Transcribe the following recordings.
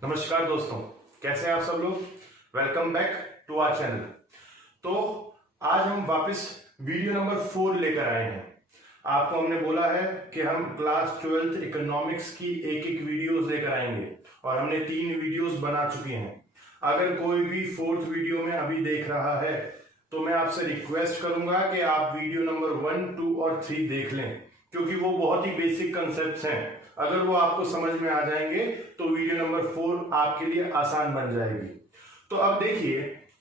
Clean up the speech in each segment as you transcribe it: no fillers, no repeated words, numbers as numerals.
नमस्कार दोस्तों, कैसे हैं आप सब लोग। Welcome back to our channel. तो आज हम वापस वीडियो नंबर 4 लेकर आए हैं। आपको हमने बोला है कि हम क्लास 12th इकोनॉमिक्स की एक एक वीडियोस लेकर आएंगे और हमने 3 वीडियोस बना चुके हैं। अगर कोई भी 4th वीडियो में अभी देख रहा है तो मैं आपसे रिक्वेस्ट करूंगा कि आप वीडियो नंबर 1, 2 और 3 देख लें, क्योंकि वो बहुत ही बेसिक कंसेप्ट्स हैं। अगर वो आपको समझ में आ जाएंगे तो वीडियो नंबर 4 आपके लिए आसान बन जाएगी। तो अब देखिए,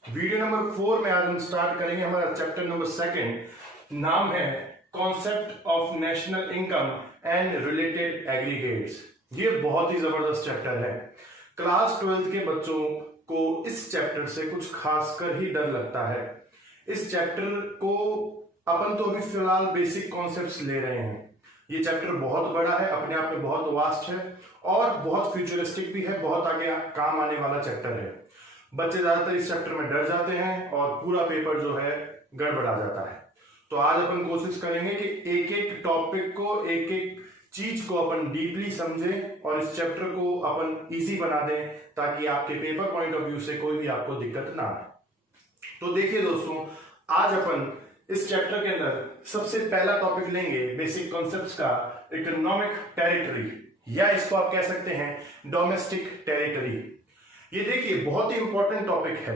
वीडियो नंबर 4 में आज हम स्टार्ट करेंगे हमारा चैप्टर नंबर 2। नाम है concept of national income and related aggregates. ये बहुत ही जबरदस्त चैप्टर है। क्लास 12th के बच्चों को इस चैप्टर से कुछ खासकर ही डर लगता है। इस चैप्टर को अपन तो अभी फिलहाल बेसिक कॉन्सेप्ट्स ले रहे हैं। ये चैप्टर बहुत बड़ा है, अपने आप में बहुत वास्ट है और बहुत फ्यूचरिस्टिक भी है, बहुत आगे काम आने वाला चैप्टर है। बच्चे ज्यादातर इस चैप्टर में डर जाते हैं और पूरा पेपर जो है गड़बड़ा जाता है। तो आज अपन कोशिश करेंगे कि एक एक टॉपिक को, एक एक चीज को अपन डीपली समझें और इस चैप्टर को अपन इजी बना दें, ताकि आपके पेपर पॉइंट ऑफ व्यू से कोई भी आपको दिक्कत ना आए। तो देखिए दोस्तों, आज अपन इस चैप्टर के अंदर सबसे पहला टॉपिक लेंगे बेसिक कॉन्सेप्ट्स का, इकोनॉमिक टेरिटरी, या इसको आप कह सकते हैं डोमेस्टिक टेरिटरी। ये देखिए बहुत ही इंपॉर्टेंट टॉपिक है।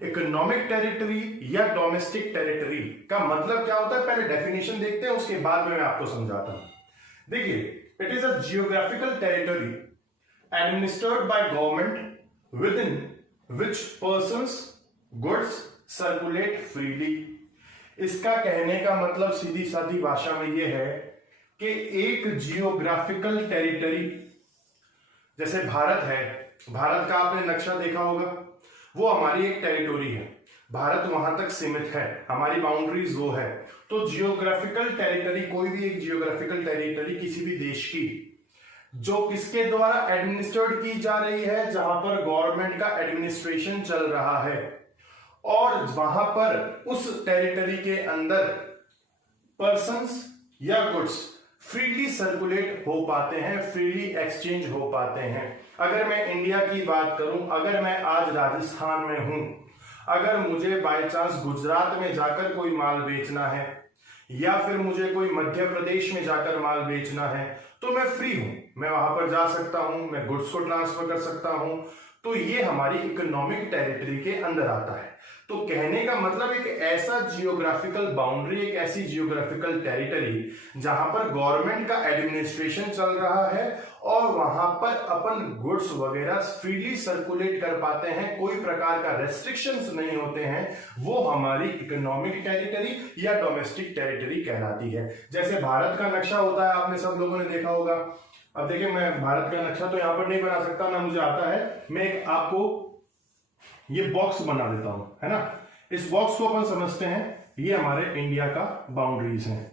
इकोनॉमिक टेरिटरी या डोमेस्टिक टेरिटरी का मतलब क्या होता है, पहले डेफिनेशन देखते हैं, उसके बाद में मैं आपको समझाता हूं। देखिए, it is a geographical territory administered by government with in which persons goods circulate freely. इसका कहने का मतलब सीधी सादी भाषा में यह है कि एक जियोग्राफिकल टेरिटरी, जैसे भारत है, भारत का आपने नक्शा देखा होगा, वो हमारी एक टेरिटरी है। भारत वहां तक सीमित है, हमारी बाउंड्रीज वो है। तो जियोग्राफिकल टेरिटरी, कोई भी एक जियोग्राफिकल टेरिटरी किसी भी देश की, जो किसके द्वारा एडमिनिस्ट्रेट की जा रही है, जहां पर गवर्नमेंट का एडमिनिस्ट्रेशन चल रहा है और वहां पर उस टेरिटरी के अंदर पर्संस या गुड्स फ्रीली सर्कुलेट हो पाते हैं, फ्रीली एक्सचेंज हो पाते हैं। अगर मैं इंडिया की बात करूं, अगर मैं आज राजस्थान में हूं, अगर मुझे बाय चांस गुजरात में जाकर कोई माल बेचना है या फिर मुझे कोई मध्य प्रदेश में जाकर माल बेचना है, तो मैं फ्री हूं, मैं वहां पर जा सकता हूं, मैं गुड्स को ट्रांसफर कर सकता हूं। तो ये हमारी इकोनॉमिक टेरिटरी के अंदर आता है। तो कहने का मतलब एक ऐसा जियोग्राफिकल बाउंड्री, एक ऐसी जियोग्राफिकल टेरिटरी जहां पर गवर्नमेंट का एडमिनिस्ट्रेशन चल रहा है और वहां पर अपन गुड्स वगैरह फ्रीली सर्कुलेट कर पाते हैं, कोई प्रकार का रेस्ट्रिक्शंस नहीं होते हैं, वो हमारी इकोनॉमिक टेरिटरी या डोमेस्टिक टेरिटरी कहलाती है। जैसे भारत का नक्शा होता है, आपने सब लोगों ने देखा होगा। अब देखिए, मैं भारत का नक्शा तो यहां पर नहीं बना सकता, ना मुझे आता है। मैं एक आपको ये बॉक्स बना देता हूं, है ना। इस बॉक्स को अपन समझते हैं, ये हमारे इंडिया का बाउंड्रीज हैं।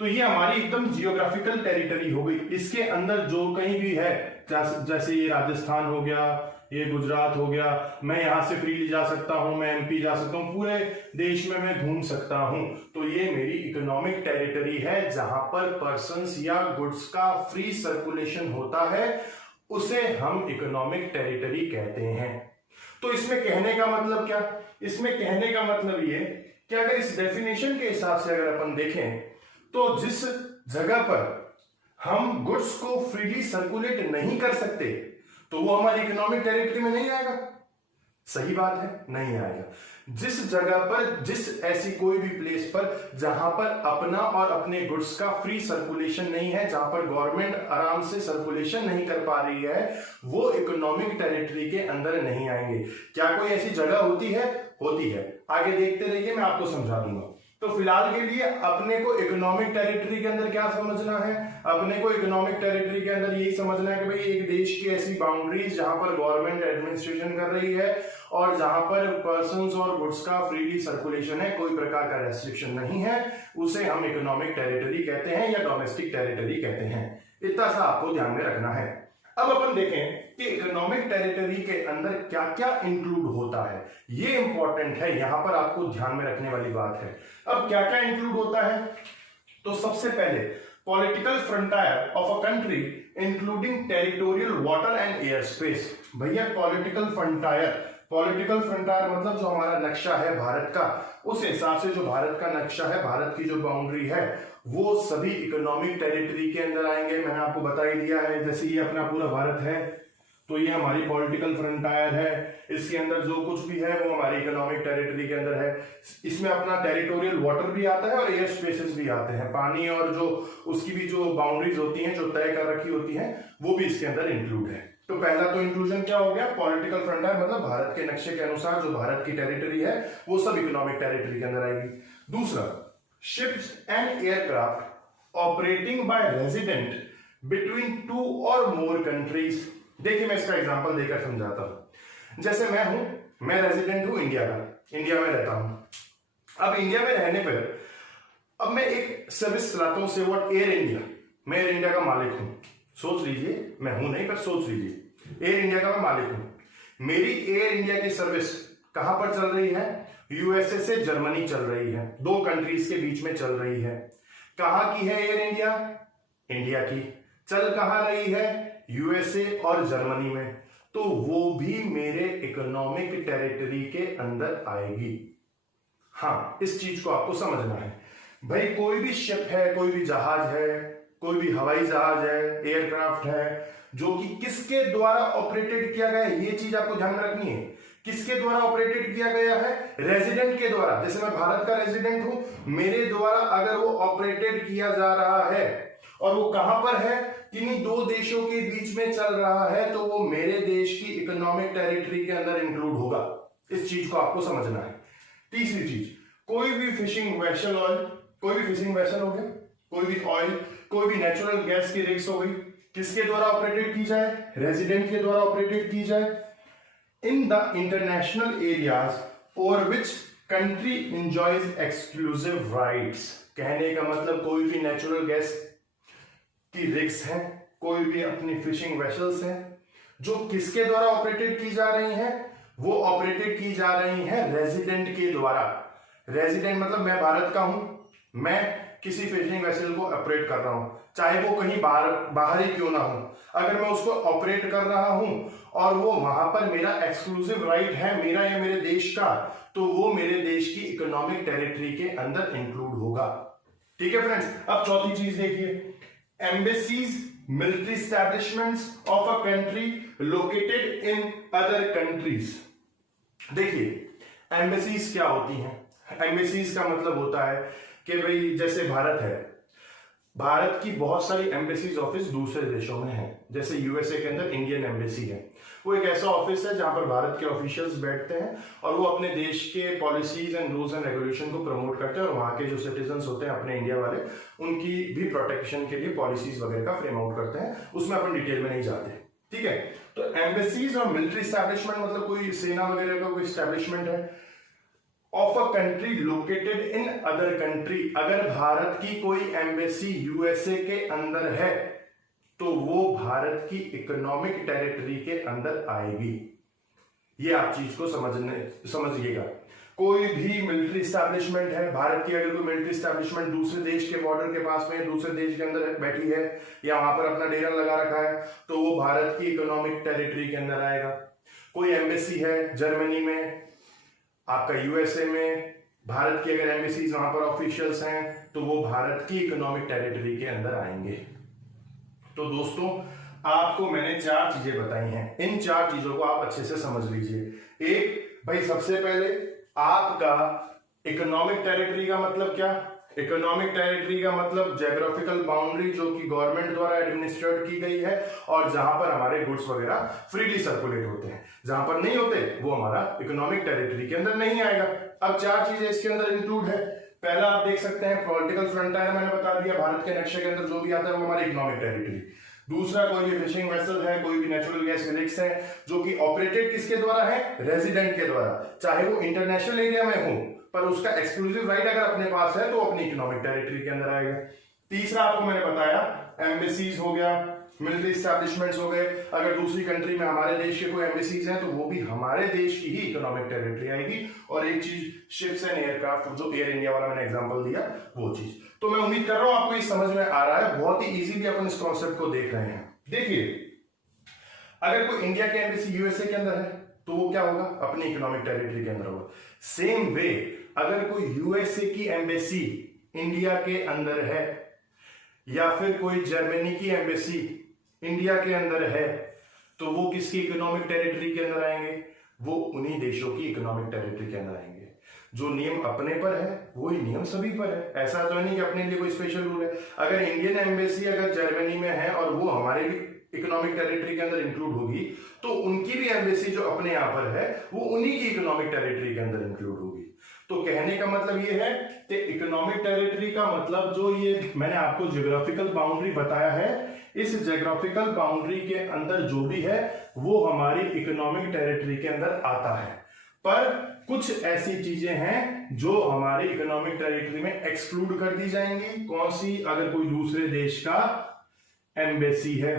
तो ये हमारी एकदम जियोग्राफिकल टेरिटरी हो गई। इसके अंदर जो कहीं भी है, जैसे ये राजस्थान हो गया, ये गुजरात हो गया, मैं यहां से फ्रीली जा सकता हूं, मैं एमपी जा सकता हूं, पूरे देश में मैं घूम सकता हूं। तो ये मेरी इकोनॉमिक टेरिटरी है, जहां पर पर्संस या गुड्स का फ्री सर्कुलेशन होता है, उसे हम इकोनॉमिक टेरिटरी कहते हैं। तो इसमें कहने का मतलब क्या, इसमें कहने का मतलब ये कि अगर इस डेफिनेशन के हिसाब से अगर अपन देखें, तो जिस जगह पर हम गुड्स को फ्रीली सर्कुलेट नहीं कर सकते, तो वो हमारी इकोनॉमिक टेरिटरी में नहीं आएगा। सही बात है, नहीं आएगा। जिस जगह पर, जिस ऐसी कोई भी प्लेस पर जहां पर अपना और अपने गुड्स का फ्री सर्कुलेशन नहीं है, जहां पर गवर्नमेंट आराम से सर्कुलेशन नहीं कर पा रही है, वो इकोनॉमिक टेरिटरी के अंदर नहीं आएंगे। क्या कोई ऐसी जगह होती है? होती है। आगे देखते रहिए, मैं आपको समझा दूंगा। तो फिलहाल के लिए अपने को इकोनॉमिक टेरिटरी के अंदर क्या समझना है, अपने को इकोनॉमिक टेरिटरी के अंदर यही समझना है कि भाई एक देश की ऐसी बाउंड्रीज जहां पर गवर्नमेंट एडमिनिस्ट्रेशन कर रही है और जहां पर पर्संस और गुड्स का फ्रीली सर्कुलेशन है, कोई प्रकार का रेस्ट्रिक्शन नहीं है, उसे हम इकोनॉमिक टेरिटरी कहते हैं या डोमेस्टिक टेरिटरी कहते हैं। इतना सा आपको ध्यान में रखना है। अब अपन देखें कि इकोनॉमिक टेरिटरी के अंदर क्या क्या इंक्लूड होता है। ये इंपॉर्टेंट है, यहां पर आपको ध्यान में रखने वाली बात है। अब क्या क्या इंक्लूड होता है, तो सबसे पहले political frontier of a country including territorial water and air space. भैया पॉलिटिकल फ्रंटायर मतलब जो हमारा नक्शा है भारत का, उस हिसाब से जो भारत का नक्शा है, भारत की जो बाउंड्री है, वो सभी इकोनॉमिक टेरिटरी के अंदर आएंगे। मैंने आपको बता ही दिया है, जैसे ये अपना पूरा भारत है तो ये हमारी पॉलिटिकल फ्रंटायर है, इसके अंदर जो कुछ भी है वो हमारी इकोनॉमिक टेरिटरी के अंदर है। इसमें अपना टेरिटोरियल वाटर भी आता है और एयर स्पेसेस भी आते हैं, पानी और जो उसकी भी जो बाउंड्रीज होती हैं, जो तय कर रखी होती हैं, वो भी इसके अंदर इंक्लूड है। तो पहला तो इंक्लूजन क्या हो गया, पॉलिटिकल फ्रंटायर मतलब भारत के नक्शे के अनुसार जो भारत की टेरिटरी है वो सब इकोनॉमिक टेरिटरी के अंदर आएगी। दूसरा, ships and aircraft operating by resident between 2 और मोर कंट्रीज। देखिए मैं इसका एग्जांपल देकर समझाता हूं। जैसे मैं रेजिडेंट हूं इंडिया का, इंडिया में रहता हूं। अब इंडिया में रहने पर अब मैं एक सर्विस चलाता हूं, से व्हाट, एयर इंडिया। मैं एयर इंडिया का मालिक हूं, सोच लीजिए, मैं हूं नहीं पर सोच लीजिए, एयर इंडिया का मैं मालिक हूं। मेरी एयर इंडिया की सर्विस कहां पर चल रही है, यूएसए से जर्मनी चल रही है, 2 कंट्रीज के बीच में चल रही है। कहां की है एयर इंडिया, इंडिया की। चल कहां रही है, यूएसए और जर्मनी में, तो वो भी मेरे इकोनॉमिक टेरिटरी के अंदर आएगी। हाँ, इस चीज को आपको समझना है। भाई कोई भी शिप है, कोई भी जहाज है, कोई भी हवाई जहाज है, एयरक्राफ्ट है, जो कि किसके द्वारा ऑपरेटेड किया गया है, ये चीज आपको ध्यान में रखनी है। किसके द्वारा ऑपरेटेड किया गया है, रेजिडेंट के द्वारा। जैसे मैं भारत का रेजिडेंट हूं, मेरे द्वारा अगर वो ऑपरेटेड किया जा रहा है और वो कहां पर है, किन्हीं 2 देशों के बीच में चल रहा है, तो वो मेरे देश की इकोनॉमिक टेरिटरी के अंदर इंक्लूड होगा। इस चीज को आपको समझना है। तीसरी चीज, कोई भी फिशिंग वेसल ऑयल, कोई भी फिशिंग वेसल हो गया, कोई भी ऑयल, कोई भी नेचुरल गैस की रिग्स हो गई, किसके द्वारा ऑपरेटेड की जाए, रेजिडेंट के द्वारा ऑपरेटेड की जाए। In the international areas over which country enjoys exclusive rights. कहने का मतलब कोई भी नेचुरल गैस की रिग्स हैं, कोई भी अपनी फिशिंग वेसल्स हैं, जो किसके द्वारा ऑपरेटेड की जा रही हैं, वो ऑपरेटेड की जा रही हैं रेजिडेंट के द्वारा। रेजिडेंट मतलब मैं भारत का हूं, मैं किसी फिशिंग वेसल को ऑपरेट कर रहा हूं, चाहे वो कहीं बाहर ही क्यों ना हो, अगर मैं उसको ऑपरेट कर रहा हूं और वो वहां पर मेरा एक्सक्लूसिव राइट है, मेरा या मेरे देश का, तो वो मेरे देश की इकोनॉमिक टेरिटरी के अंदर इंक्लूड होगा। ठीक है फ्रेंड्स। अब चौथी चीज देखिए, embassies, military establishments of a country located in other countries। देखिए embassies क्या होती हैं, embassies का मतलब होता है कि भाई जैसे भारत है, भारत की बहुत सारी एम्बेसीज ऑफिस दूसरे देशों में हैं। जैसे यूएसए के अंदर इंडियन एम्बेसी है, वो एक ऐसा ऑफिस है जहां पर भारत के ऑफिशियल्स बैठते हैं और वो अपने देश के policies and rules and regulation को प्रमोट करते हैं, और वहां के जो सिटीजन्स होते हैं अपने इंडिया वाले, उनकी भी प्रोटेक्शन के लिए पॉलिसीज वगैरह का फ्रेम आउट करते हैं। उसमें अपन डिटेल में नहीं जाते, ठीक है। तो एम्बेसीज और मिलिट्री स्टैब्लिशमेंट मतलब कोई सेना वगैरह का कोई स्टैब्लिशमेंट है of a country located in other country. अगर भारत की कोई एम्बेसी यूएसए के अंदर है तो वो भारत की इकोनॉमिक टेरिटरी के अंदर आएगी। ये आप चीज को समझिएगा। कोई भी मिलिट्री स्टैब्लिशमेंट है भारत की, अगर कोई मिलिट्री स्टैब्लिशमेंट दूसरे देश के बॉर्डर के पास में, दूसरे देश के अंदर बैठी है या वहां पर अपना डेरा लगा रखा है, तो वो भारत की इकोनॉमिक टेरिटरी के अंदर आएगा। कोई एम्बेसी है जर्मनी में, आपका यूएसए में, भारत की अगर एम्बेसीज वहां पर ऑफिशियल्स हैं तो वो भारत की इकोनॉमिक टेरिटरी के अंदर आएंगे। तो दोस्तों आपको मैंने 4 चीजें बताई हैं, इन 4 चीजों को आप अच्छे से समझ लीजिए। एक, भाई सबसे पहले आपका इकोनॉमिक टेरिटरी का मतलब क्या, इकोनॉमिक टेरिटरी का मतलब ज्योग्राफिकल बाउंड्री जो कि गवर्नमेंट द्वारा एडमिनिस्ट्रेट की गई है और जहां पर हमारे गुड्स वगैरह फ्रीली सर्कुलेट होते हैं। जहां पर नहीं होते वो हमारा इकोनॉमिक टेरिटरी के अंदर नहीं आएगा। अब 4 चीजें इसके अंदर इंक्लूड है। पहला आप देख सकते हैं पॉलिटिकल फ्रंटायर, मैंने बता दिया, भारत के नक्शे के अंदर जो भी आता है वो हमारी इकोनॉमिक टेरिटरी। दूसरा, कोई भी फिशिंग वेसल है, कोई भी नेचुरल गैस रिग्स है जो कि ऑपरेटेड किसके द्वारा है, रेजिडेंट के द्वारा, चाहे वो इंटरनेशनल एरिया में हो, पर उसका एक्सक्लूसिव राइट अगर अपने पास है तो अपनी इकोनॉमिक टेरिटरी के अंदर आएगा। तीसरा आपको मैंने बताया एम्बेसीज हो गया, मिलिट्री एस्टैब्लिशमेंट्स हो गए, अगर दूसरी कंट्री में हमारे देश के कोई एम्बेसीज हैं तो वो भी हमारे देश की ही इकोनॉमिक टेरिटरी आएगी। और एक चीज शिप्स एंड एयरक्राफ्ट, जो एयर इंडिया वाला मैंने एग्जांपल दिया वो चीज। तो मैं उम्मीद कर रहा हूं आपको ये समझ में आ रहा है, बहुत ही इजीली अपन इस कॉन्सेप्ट को देख रहे हैं। देखिए, अगर कोई इंडिया के एम्बेसी यूएसए के अंदर है तो वो क्या होगा, अपनी इकोनॉमिक टेरिटरी के अंदर होगा। सेम वे अगर कोई यूएसए की एम्बेसी इंडिया के अंदर है या फिर कोई जर्मनी की एम्बेसी इंडिया के अंदर है तो वो किसकी इकोनॉमिक टेरिटरी के अंदर आएंगे, वो उन्हीं देशों की इकोनॉमिक टेरिटरी के अंदर आएंगे। जो नियम अपने पर है वही नियम सभी पर है। ऐसा तो नहीं कि अपने लिए कोई स्पेशल रूल है। अगर इंडियन एम्बेसी अगर जर्मनी में है और वो हमारे इकोनॉमिक टेरिटरी के अंदर इंक्लूड होगी तो उनकी भी एम्बेसी जो अपने यहां पर है वो उन्हीं की इकोनॉमिक टेरिटरी के अंदर इंक्लूड होगी। तो कहने का मतलब ये है कि इकोनॉमिक टेरिटरी का मतलब जो ये मैंने आपको ज्योग्राफिकल बाउंड्री बताया है, इस ज्योग्राफिकल बाउंड्री के अंदर जो भी है वो हमारी इकोनॉमिक टेरिटरी के अंदर आता है। पर कुछ ऐसी चीजें हैं जो हमारी इकोनॉमिक टेरिटरी में एक्सक्लूड कर दी जाएंगी। कौन सी, अगर कोई दूसरे देश का एम्बेसी है,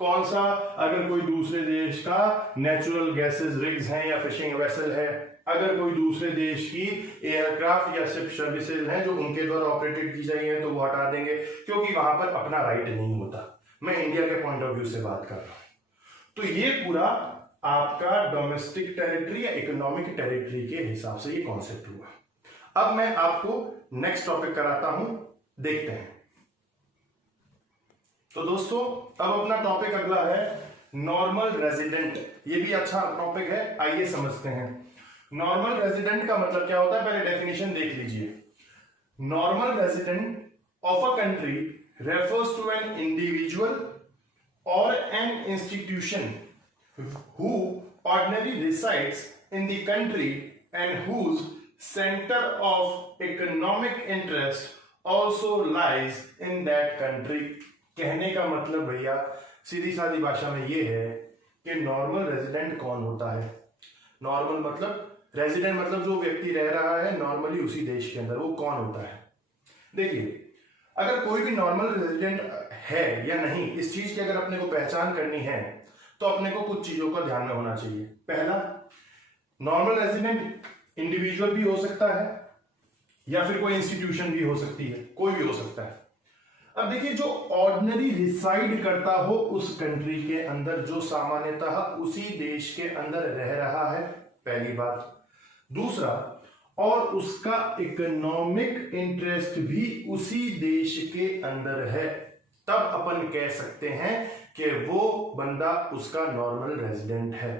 कौन सा, अगर कोई दूसरे देश का नेचुरल गैसेस रिग्स हैं या फिशिंग वेसल है, अगर कोई दूसरे देश की एयरक्राफ्ट या शिप सर्विसेज हैं जो उनके द्वारा ऑपरेटेड की जाएंगे तो वो हटा देंगे क्योंकि वहां पर अपना राइट नहीं होता। मैं इंडिया के पॉइंट ऑफ व्यू से बात कर रहा हूं। तो ये पूरा आपका डोमेस्टिक टेरिटरी या इकोनॉमिक टेरिटरी के हिसाब से ये कॉन्सेप्ट हुआ। अब मैं आपको नेक्स्ट टॉपिक कराता हूं, देखते हैं। तो दोस्तों अब अपना टॉपिक अगला है नॉर्मल रेजिडेंट। ये भी अच्छा टॉपिक है, आइए समझते हैं। नॉर्मल रेजिडेंट का मतलब क्या होता है, पहले डेफिनेशन देख लीजिए। Normal resident of a country refers to an individual or an institution who ordinarily resides in the country and whose center of economic interest also lies in that country। कहने का मतलब भैया सीधी सादी भाषा में ये है कि नॉर्मल रेजिडेंट कौन होता है। नॉर्मल मतलब, रेजिडेंट मतलब जो व्यक्ति रह रहा है नॉर्मली उसी देश के अंदर, वो कौन होता है। देखिए, अगर कोई भी नॉर्मल रेजिडेंट है या नहीं, इस चीज की अगर अपने को पहचान करनी है तो अपने को कुछ चीजों का ध्यान में होना चाहिए। पहला, नॉर्मल रेजिडेंट इंडिविजुअल भी हो सकता है या फिर कोई इंस्टीट्यूशन भी हो सकती है, कोई भी हो सकता है। अब देखिए, जो ऑर्डिनरी रिसाइड करता हो उस कंट्री के अंदर, जो सामान्यतः उसी देश के अंदर रह रहा है, पहली बात। दूसरा, और उसका इकोनॉमिक इंटरेस्ट भी उसी देश के अंदर है, तब अपन कह सकते हैं कि वो बंदा उसका नॉर्मल रेजिडेंट है।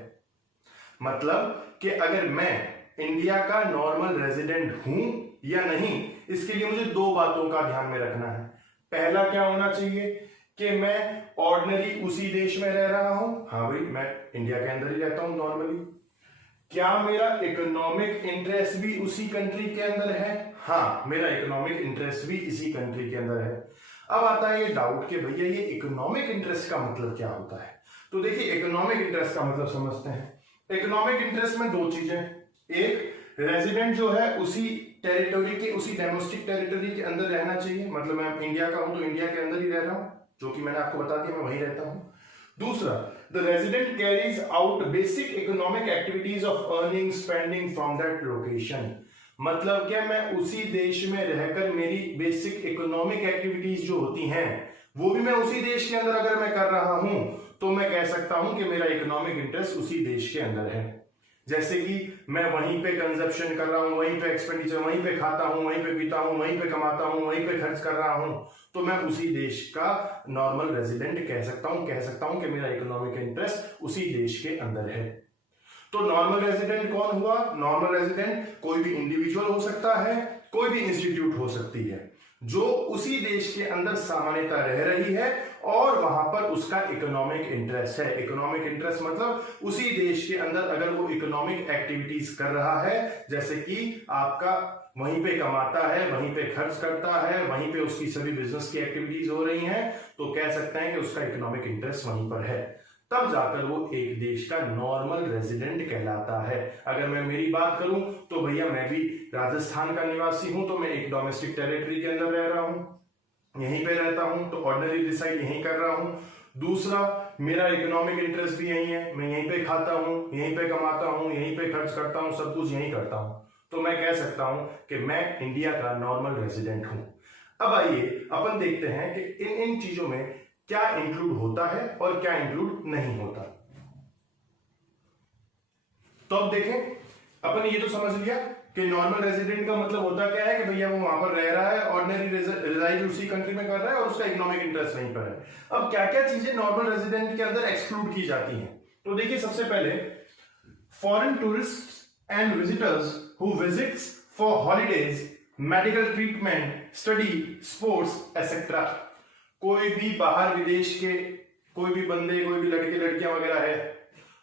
मतलब कि अगर मैं इंडिया का नॉर्मल रेजिडेंट हूं या नहीं, इसके लिए मुझे दो बातों का ध्यान में रखना है। पहला क्या होना चाहिए कि मैं ऑर्डिनरी उसी देश में रह रहा हूं, हाँ भाई मैं इंडिया के अंदर ही रहता हूं नॉर्मली। क्या मेरा इकोनॉमिक इंटरेस्ट भी उसी कंट्री के अंदर है, हाँ मेरा इकोनॉमिक इंटरेस्ट भी इसी कंट्री के अंदर है। अब आता है ये डाउट कि भैया ये इकोनॉमिक इंटरेस्ट का मतलब क्या होता है। तो देखिए, इकोनॉमिक इंटरेस्ट का मतलब समझते हैं। इकोनॉमिक इंटरेस्ट में दो चीजें, एक रेजिडेंट जो है उसी टेरिटरी के, उसी डोमेस्टिक टेरिटरी के अंदर रहना चाहिए, मतलब मैं इंडिया का हूं तो इंडिया के अंदर ही रह रहा हूं, जो कि मैंने आपको बता दिया मैं वहीं रहता हूं। दूसरा, the resident carries out basic economic activities of earning spending from that location. मतलब क्या, मैं उसी देश में रहकर मेरी बेसिक इकोनॉमिक एक्टिविटीज जो होती हैं वो भी मैं उसी देश के अंदर अगर मैं कर रहा हूं तो मैं कह सकता हूं कि मेरा इकोनॉमिक इंटरेस्ट उसी देश के अंदर है। जैसे कि मैं वहीं पे कंजप्शन कर रहा हूं, वहीं पे एक्सपेंडिचर, वहीं पे खाता हूं, वहीं पे पीता हूं, वहीं पे कमाता हूं, वहीं पे खर्च कर रहा हूं, तो मैं उसी देश का नॉर्मल रेजिडेंट कह सकता हूं कि मेरा इकोनॉमिक इंटरेस्ट उसी देश के अंदर है। तो नॉर्मल रेजिडेंट कौन हुआ? नॉर्मल रेजिडेंट कोई भी इंडिविजुअल हो सकता है, कोई भी इंस्टीट्यूट हो सकती है, जो उसी देश के अंदर सामान्यतः रह रही है और वहां पर उसका इकोनॉमिक इंटरेस्ट है। इकोनॉमिक इंटरेस्ट मतलब उसी देश के अंदर अगर वो इकोनॉमिक एक्टिविटीज कर रहा है, जैसे कि आपका वहीं पे कमाता है, वहीं पे खर्च करता है, वहीं पे उसकी सभी बिजनेस की एक्टिविटीज हो रही हैं, तो कह सकते हैं कि उसका इकोनॉमिक इंटरेस्ट वहीं पर है, तब जाकर वो एक देश का नॉर्मल रेजिडेंट कहलाता है। अगर मैं मेरी बात करूं तो भैया मैं भी राजस्थान का निवासी हूं, तो मैं एक डोमेस्टिक टेरिटरी के अंदर रह रहा हूं, यहीं पे रहता हूं, तो ऑर्डिनरी रिसाइड यहीं कर रहा हूं। दूसरा, मेरा इकोनॉमिक इंटरेस्ट भी यहीं है, मैं यहीं पे खाता हूं, यहीं पे कमाता हूं, यहीं पे खर्च करता हूं, सब कुछ यहीं करता हूं, तो मैं कह सकता हूं कि मैं इंडिया का नॉर्मल रेजिडेंट हूं। अब आइए अपन देखते हैं कि इन चीजों में क्या इंक्लूड होता है और क्या इंक्लूड नहीं होता। तो अब देखें, अपन ये तो समझ लिया कि नॉर्मल रेजिडेंट का मतलब होता क्या है कि भैया वो वहां पर रह रहा है, ऑर्डिनरी रिजाइड उसी कंट्री में कर रहा है और उसका इकोनॉमिक इंटरेस्ट वहीं पर है। अब क्या क्या चीजें नॉर्मल रेजिडेंट के अंदर एक्सक्लूड की जाती हैं, तो देखिए सबसे पहले foreign tourist and visitors who visits for holidays, medical treatment, study, sports etcetera. कोई भी बाहर विदेश के कोई भी बंदे, कोई भी लड़के लड़कियां वगैरह है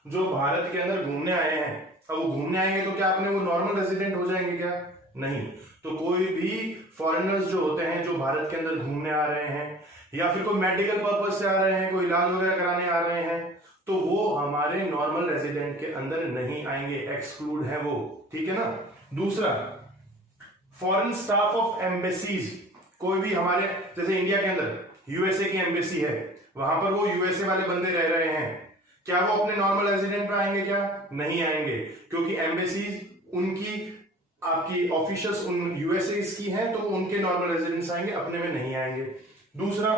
जो भारत के अंदर घूमने आए हैं, अब वो घूमने आएंगे तो क्या अपने वो नॉर्मल रेजिडेंट हो जाएंगे क्या? नहीं। तो कोई भी फॉरेनर्स जो होते हैं जो भारत के अंदर घूमने आ रहे हैं या फिर कोई मेडिकल पर्पज से आ रहे हैं, कोई इलाज वगैरह कराने आ रहे हैं, तो वो हमारे नॉर्मल रेजिडेंट के अंदर नहीं आएंगे, एक्सक्लूड है वो, ठीक है ना। दूसरा, फॉरेन स्टाफ ऑफ एम्बेसीज, कोई भी हमारे जैसे इंडिया के अंदर यूएसए की एम्बेसी है, वहां पर वो यूएसए वाले बंदे रह रहे हैं, क्या वो अपने नॉर्मल रेजिडेंट पे आएंगे क्या? नहीं आएंगे, क्योंकि एम्बेसीज उनकी आपकी ऑफिशियल्स उन यूएसए की हैं, तो उनके नॉर्मल रेजिडेंट्स आएंगे, अपने में नहीं आएंगे। दूसरा,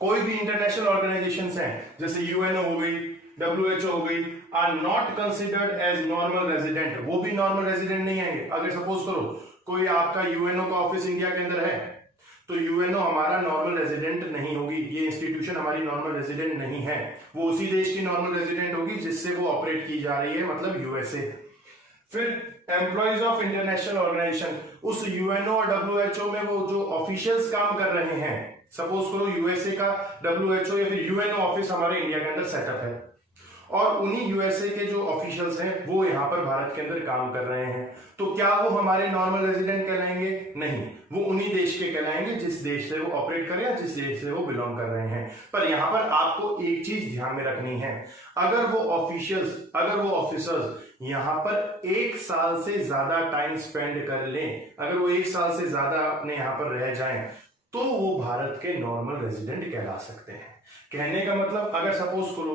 कोई भी इंटरनेशनल ऑर्गेनाइजेशंस हैं जैसे यूएनओ हो गई, डब्ल्यूएचओ हो गई, are not considered as normal resident, वो भी नॉर्मल रेजिडेंट नहीं आएंगे। अगर सपोज करो कोई आपका यूएनओ का ऑफिस इंडिया के अंदर है, तो यूएनओ हमारा नॉर्मल रेजिडेंट नहीं होगी, ये इंस्टीट्यूशन हमारी नॉर्मल रेजिडेंट नहीं है, वो उसी देश की नॉर्मल रेजिडेंट होगी जिससे वो ऑपरेट की जा रही है, मतलब यूएसए। फिर एम्प्लॉइज ऑफ इंटरनेशनल ऑर्गेनाइजेशन, उस यूएनओ और डब्ल्यूएचओ में वो जो ऑफिशियल्स काम कर रहे हैं, सपोज करो यूएसए का डब्ल्यूएचओ या फिर यूएनओ ऑफिस हमारे इंडिया के अंदर सेटअप है और उन्हीं यूएसए के जो ऑफिशियल्स हैं वो यहां पर भारत के अंदर काम कर रहे हैं, तो क्या वो हमारे नॉर्मल रेजिडेंट कहलाएंगे? नहीं, वो उन्हीं देश के कहलाएंगे जिस देश से वो ऑपरेट करें या जिस देश से वो बिलोंग कर रहे हैं। पर यहां पर आपको एक चीज ध्यान में रखनी है, अगर वो ऑफिसर्स यहां पर 1 साल से ज्यादा टाइम स्पेंड कर लें, अगर वो 1 साल से ज्यादा अपने यहां पर रह जाएं, तो वो भारत के नॉर्मल रेजिडेंट कहला सकते हैं। कहने का मतलब, अगर सपोज करो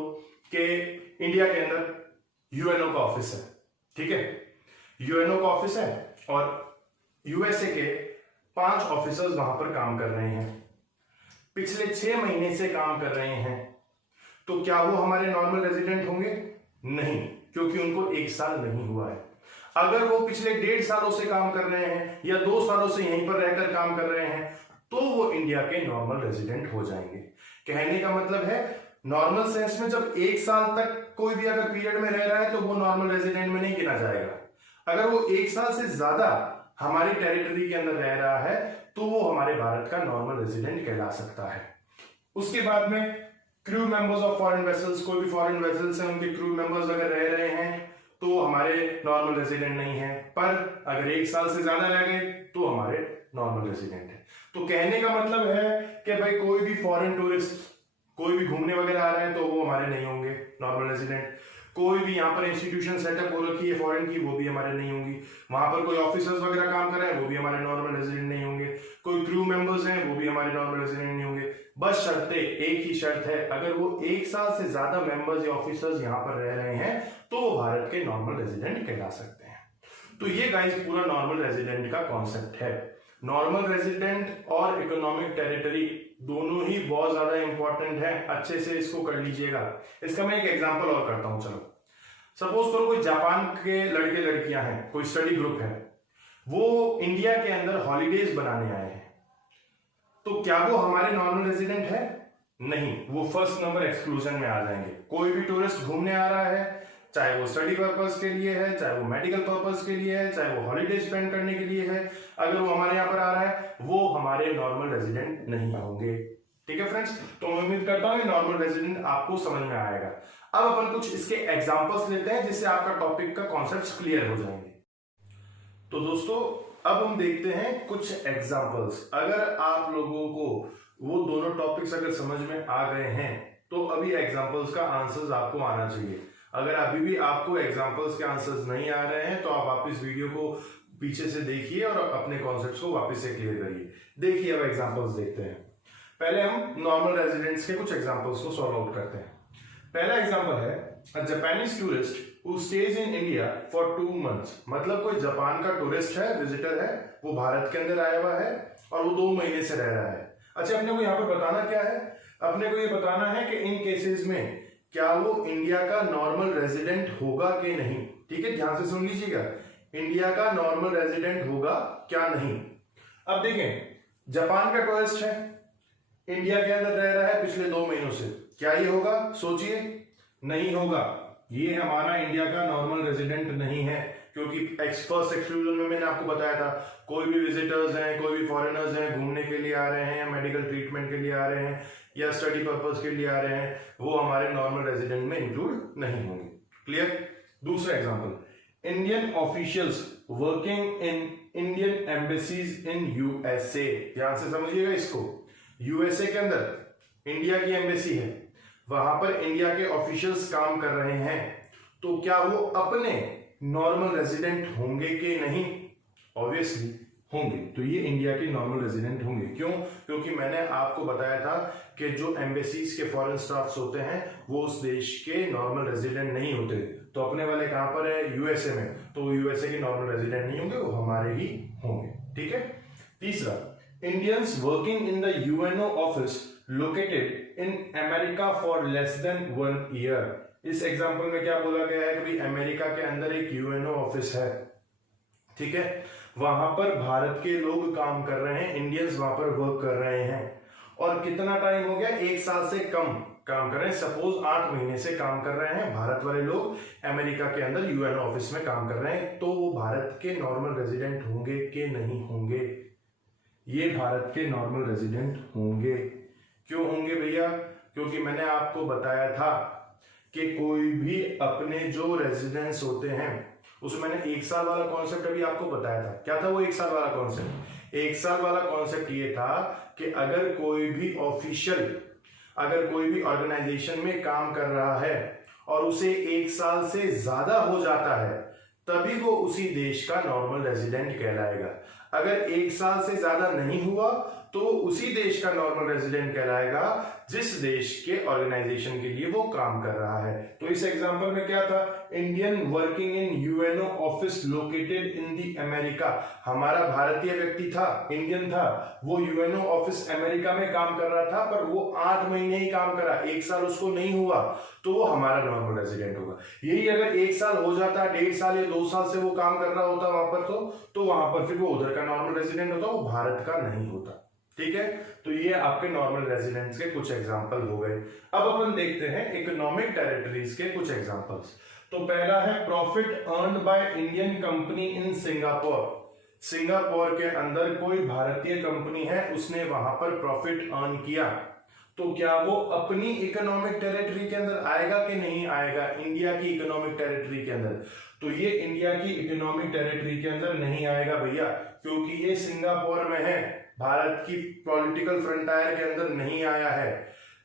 कि इंडिया के अंदर यूएनओ का ऑफिस है, ठीक है, यूएनओ का ऑफिस है और यूएसए के 5 ऑफिसर्स वहां पर काम कर रहे हैं, पिछले 6 महीने से काम कर रहे हैं, तो क्या वो हमारे नॉर्मल रेजिडेंट होंगे? नहीं, क्योंकि उनको 1 साल नहीं हुआ है। अगर वो पिछले 1.5 सालों से काम कर रहे हैं या 2 सालों से यहीं पर रहकर काम कर रहे हैं, तो वो इंडिया के नॉर्मल रेजिडेंट हो जाएंगे। कहने का मतलब है, नॉर्मल सेंस में जब 1 साल तक कोई भी अगर पीरियड में रह रहा है तो वो नॉर्मल रेजिडेंट में नहीं गिना जाएगा। अगर वो 1 साल से ज्यादा हमारी टेरिटरी के अंदर रह रहा है तो वो हमारे भारत का नॉर्मल रेजिडेंट कहला सकता है। उसके बाद में crew members of foreign vessels, कोई भी फॉरेन वेसल्स हैं उनके क्रू मेंबर्स अगर रह रहे हैं तो हमारे नॉर्मल रेजिडेंट नहीं है, पर अगर 1 साल से ज्यादा रह गए तो हमारे नॉर्मल रेजिडेंट है। तो कहने का मतलब है कि भाई कोई भी फॉरेन टूरिस्ट कोई भी घूमने वगैरह आ रहे हैं तो वो हमारे नहीं होंगे नॉर्मल रेजिडेंट। कोई भी यहाँ पर इंस्टीट्यूशन सेटअप हो रखी है फॉरेन की, वो भी हमारे नहीं होंगी। वहां पर कोई ऑफिसर्स वगैरह काम कर रहे हैं, वो भी हमारे नॉर्मल रेजिडेंट नहीं होंगे। कोई क्रू मेंबर्स हैं, वो भी हमारे नॉर्मल रेजिडेंट नहीं होंगे। बस शर्तें, एक ही शर्त है, अगर वो 1 साल से ज्यादा मेंबर्स या ऑफिसर्स यहाँ पर रह रहे हैं तो वो भारत के नॉर्मल रेजिडेंट कहला सकते हैं। तो ये गाइस पूरा नॉर्मल रेजिडेंट का कॉन्सेप्ट है। नॉर्मल रेजिडेंट और इकोनॉमिक टेरिटरी दोनों ही बहुत ज्यादा इंपॉर्टेंट है, अच्छे से इसको कर लीजिएगा। इसका मैं एक एग्जांपल और करता हूं। चलो सपोज करो कोई जापान के लड़के लड़कियां हैं, कोई स्टडी ग्रुप है, वो इंडिया के अंदर हॉलीडेज बनाने आए हैं, तो क्या वो हमारे नॉर्मल रेजिडेंट है? नहीं, वो फर्स्ट नंबर एक्सक्लूजन में आ जाएंगे। कोई भी टूरिस्ट घूमने आ रहा है, चाहे वो स्टडी पर्पस के लिए है, चाहे वो मेडिकल पर्पस के लिए है, चाहे वो हॉलीडे स्पेंड करने के लिए है, अगर वो हमारे यहाँ पर आ रहा है वो हमारे नॉर्मल रेजिडेंट नहीं होंगे। ठीक है फ्रेंड्स, तो मैं उम्मीद करता हूँ नॉर्मल रेजिडेंट आपको समझ में आएगा। अब अपन कुछ इसके एग्जांपल्स लेते हैं जिससे आपका टॉपिक का कॉन्सेप्ट्स क्लियर हो जाएंगे। तो दोस्तों अब हम देखते हैं कुछ एग्जांपल्स। अगर आप लोगों को वो दोनों टॉपिक्स अगर समझ में आ गए हैं तो अभी एग्जांपल्स का आंसर्स आपको आना चाहिए। अगर अभी भी आपको एग्जांपल्स के आंसर्स नहीं आ रहे हैं तो आप वापस वीडियो को पीछे से देखिए और अपने कॉन्सेप्ट्स को वापस से क्लियर करिए। देखिए अब एग्जांपल्स देखते हैं। पहले हम नॉर्मल रेजिडेंट्स के कुछ एग्जांपल्स को सॉल्व आउट करते हैं। पहला एग्जांपल है a Japanese tourist who stays in India for 2 months। मतलब कोई जापान का टूरिस्ट है, विजिटर है, वो भारत के अंदर आया हुआ है और वो 2 महीने से रह रहा है। अच्छा, अपने को यहाँ पर बताना क्या है अपने को ये बताना है कि इन केसेस में क्या वो इंडिया का नॉर्मल रेजिडेंट होगा कि नहीं। ठीक है, ध्यान से सुन लीजिएगा, इंडिया का नॉर्मल रेजिडेंट होगा क्या नहीं। अब देखें, जापान का टूरिस्ट है, इंडिया के अंदर रह रहा है पिछले 2 महीनों से, क्या ये होगा? सोचिए, नहीं होगा। ये हमारा इंडिया का नॉर्मल रेजिडेंट नहीं है, क्योंकि फर्स्ट एक्सक्लूजन में मैंने आपको बताया था, कोई भी विजिटर्स हैं, कोई भी फॉरेनर्स हैं, घूमने के लिए आ रहे हैं या मेडिकल ट्रीटमेंट के लिए आ रहे हैं या स्टडी पर्पस के लिए आ रहे हैं, वो हमारे नॉर्मल रेजिडेंट में इंक्लूड नहीं होंगे। क्लियर? दूसरा example, Indian officials working in Indian embassies in USA. ध्यान से समझिएगा इसको, यूएसए के अंदर इंडिया की एम्बेसी है, वहां पर इंडिया के ऑफिशियल्स काम कर रहे हैं, तो क्या वो अपने नॉर्मल रेजिडेंट होंगे कि नहीं? ऑब्वियसली होंगे। तो ये इंडिया के नॉर्मल रेजिडेंट होंगे। क्यों? क्योंकि मैंने आपको बताया था कि जो एम्बेसीज के फॉरेन स्टाफ्स होते हैं वो उस देश के नॉर्मल रेजिडेंट नहीं होते। तो अपने वाले कहां पर है? यूएसए में, तो यूएसए के नॉर्मल रेजिडेंट नहीं होंगे, वो हमारे ही होंगे। ठीक है। तीसरा, Indians working in the UNO office located in America for less than 1 year. इस एग्जाम्पल में क्या बोला गया है कि भाई अमेरिका के अंदर एक यूएनओ ऑफिस है, ठीक है, वहां पर भारत के लोग काम कर रहे हैं, इंडियंस वहां पर वर्क कर रहे हैं, और कितना टाइम हो गया? 1 साल से कम काम कर रहे हैं। सपोज 8 महीने से काम कर रहे हैं भारत वाले लोग अमेरिका के अंदर यूएनओ ऑफिस में काम कर रहे हैं, तो वो भारत के नॉर्मल रेजिडेंट होंगे कि नहीं होंगे? ये भारत के नॉर्मल रेजिडेंट होंगे। क्यों होंगे भैया? क्योंकि मैंने आपको बताया था कि कोई भी अपने जो रेजिडेंस होते हैं, उसमें मैंने 1 साल वाला कॉन्सेप्ट अभी आपको बताया था। क्या था वो 1 साल वाला कॉन्सेप्ट? 1 साल वाला कॉन्सेप्ट ये था कि अगर कोई भी ऑफिशियल, अगर कोई भी ऑर्गेनाइजेशन में काम कर रहा है और उसे 1 साल से ज्यादा हो जाता है, तभी वो उसी देश का नॉर्मल रेजिडेंट कहलाएगा। अगर 1 साल से ज्यादा नहीं हुआ तो उसी देश का नॉर्मल रेजिडेंट कहलाएगा जिस देश के ऑर्गेनाइजेशन के लिए वो काम कर रहा है। तो इस एग्जांपल में क्या था? Indian working in UNO office located in the America. हमारा भारतीय व्यक्ति था, इंडियन था, वो यूएनओ ऑफिस अमेरिका में काम कर रहा था, पर वो 8 महीने ही काम करा, 1 साल उसको नहीं हुआ, तो वो हमारा नॉर्मल रेजिडेंट होगा। यही अगर 1 साल हो जाता, 1.5 साल या 2 साल से वो काम कर रहा होता वहां पर, तो वहां पर फिर वो उधर का नॉर्मल रेजिडेंट होता, वो भारत का नहीं होता। ठीक है, तो ये आपके नॉर्मल रेजिडेंट्स के कुछ एग्जांपल हो गए। अब अपन देखते हैं इकोनॉमिक टेरिटरीज के कुछ एग्जांपल्स। तो पहला है profit earned by Indian company in Singapore. Singapore के अंदर कोई भारतीय कंपनी है, उसने वहां पर प्रॉफिट अर्न किया, तो क्या वो अपनी इकोनॉमिक टेरिटरी के अंदर आएगा कि नहीं आएगा? इंडिया की इकोनॉमिक टेरिटरी के अंदर। तो ये इंडिया की इकोनॉमिक टेरिटरी के अंदर नहीं आएगा भैया, क्योंकि ये सिंगापुर में है, भारत की पॉलिटिकल फ्रंटायर के अंदर नहीं आया है।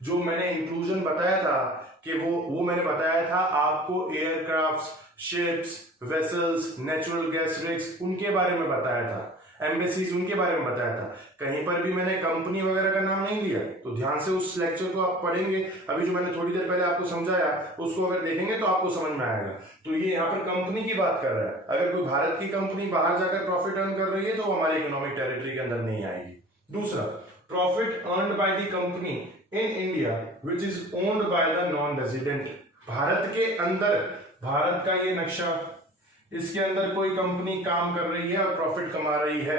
जो मैंने इंक्लूजन बताया था कि वो मैंने बताया था आपको, aircrafts, ships, vessels, natural gas rigs, उनके बारे में बताया था, एम्बेसीज उनके बारे में बताया था। कहीं पर भी मैंने कंपनी वगैरह का नाम नहीं लिया, तो ध्यान से उस लेक्चर को आप पढ़ेंगे। अभी जो मैंने थोड़ी देर पहले आपको समझाया उसको अगर देखेंगे तो आपको समझ में आएगा। तो ये यहाँ पर कंपनी की बात कर रहा है। अगर कोई भारत की कंपनी बाहर जाकर प्रॉफिट अर्न कर रही है तो हमारी इकोनॉमिक टेरिटरी के अंदर नहीं आएगी। दूसरा, profit earned by the company in India which is owned by the non resident. Bharat के अंदर, भारत का ये नक्शा, इसके अंदर कोई कंपनी काम कर रही है और प्रॉफिट कमा रही है,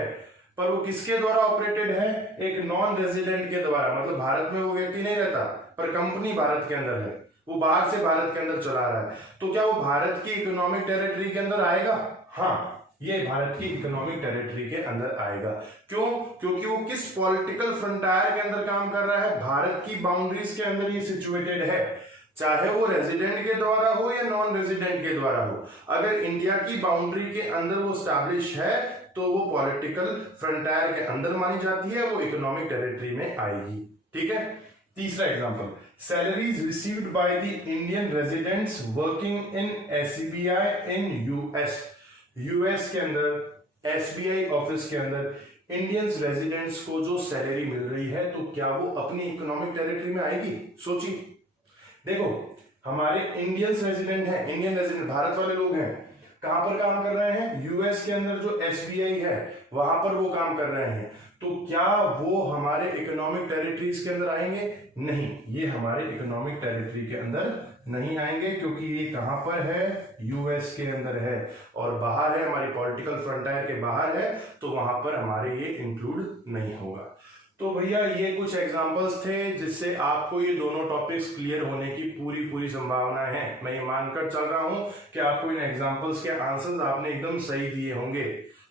पर वो किसके द्वारा ऑपरेटेड है? एक नॉन रेजिडेंट के द्वारा। मतलब भारत में वो व्यक्ति नहीं रहता, पर कंपनी भारत के अंदर है, वो बाहर से भारत के अंदर चला रहा है, तो क्या वो भारत की इकोनॉमिक टेरिटरी के अंदर आएगा? हाँ, ये भारत की इकोनॉमिक टेरिटरी के अंदर आएगा। क्यों? क्योंकि वो किस पॉलिटिकल फ्रंटायर के अंदर काम कर रहा है? भारत की बाउंड्रीज के अंदर ही सिचुएटेड है, चाहे वो रेजिडेंट के द्वारा हो या नॉन रेजिडेंट के द्वारा हो। अगर इंडिया की बाउंड्री के अंदर वो स्टैब्लिश है तो वो पॉलिटिकल फ्रंटायर के अंदर मानी जाती है, वो इकोनॉमिक टेरिटरी में आएगी। ठीक है। तीसरा example, salaries received by the Indian residents working in SBI in US. US के अंदर एसबीआई ऑफिस के अंदर इंडियंस रेजिडेंट्स को जो सैलरी मिल रही है, तो क्या वो अपनी इकोनॉमिक टेरिटरी में आएगी? सोचिए, देखो हमारे इंडियंस रेजिडेंट हैं, इंडियन रेजिडेंट भारत वाले लोग हैं, कहां पर काम कर रहे हैं? यूएस के अंदर जो एसबीआई है वहां पर वो काम कर रहे हैं। तो क्या वो हमारे इकोनॉमिक टेरिटरीज के अंदर आएंगे? नहीं, ये हमारे इकोनॉमिक टेरिटरी के अंदर नहीं आएंगे, क्योंकि ये कहां पर है? यूएस के अंदर है और बाहर है, हमारी पॉलिटिकल फ्रंटायर के बाहर है, तो वहां पर हमारे ये इंक्लूड नहीं होगा। तो भैया ये कुछ एग्जांपल्स थे जिससे आपको ये दोनों टॉपिक्स क्लियर होने की पूरी संभावना है। मैं ये मानकर चल रहा हूं कि आपको इन एग्जांपल्स के आंसर्स आपने एकदम सही दिए होंगे।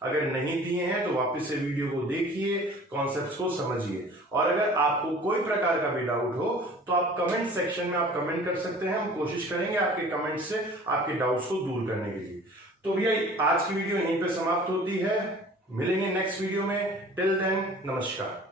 अगर नहीं दिए हैं तो वापस से वीडियो को देखिए, कॉन्सेप्ट्स को समझिए, और अगर आपको कोई प्रकार का भी डाउट हो तो आप कमेंट सेक्शन में आप कमेंट कर सकते हैं। हम कोशिश करेंगे आपके कमेंट से आपके डाउट्स को दूर करने के लिए। तो भैया आज की वीडियो यहीं पे समाप्त होती है, मिलेंगे नेक्स्ट वीडियो में। टिल देन नमस्कार।